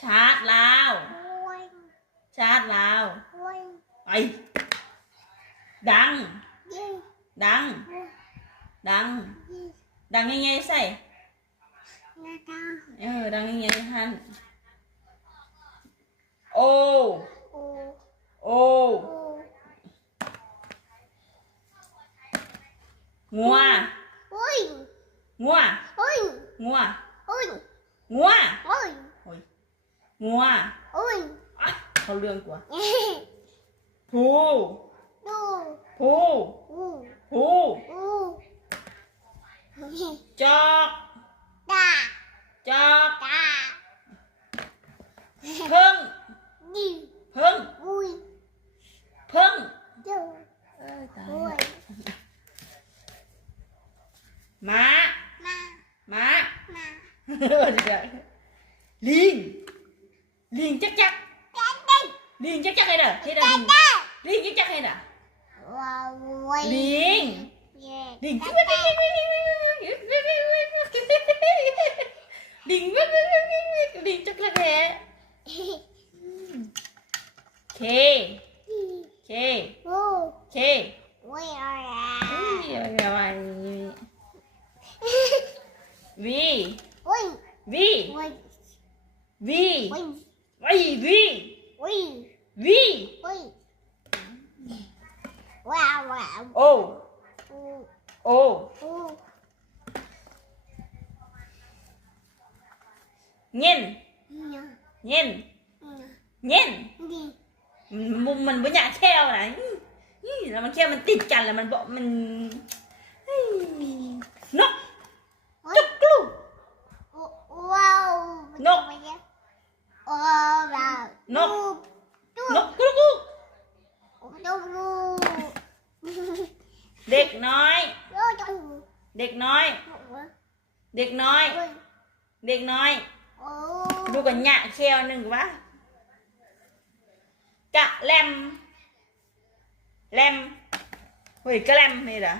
ชาร์จลาวชาร์จลาวไปดังดังดังดังยังไงใส่ดังยังไงฮันโอโองัวงัวงัวงัวงัวเขาเรื่องกว่าผูผูผูจอกจอกเพิ่งเพิ่งเพิ่งม้าม้าลิงลิงจักจักลิงจักจักhay làลิงจักจักhay làลิงลิงลิงลิงจักจักแฮเคเคเควีวีวีวีวีโอโอเงี้ยเงี้ยเงี้ยมันไม่อยากแค่วนะแล้วมันแค่มันติดกันแล้วมันบอกมันนกจุกลูกนกนกนกกลูกเด็กน้อยเด็กน้อยเด็กน้อยเด็กน้อยดูกันหยะแค่วหนึ่งวะกะแลมเฮ้ยกะแลมนี่เหรอ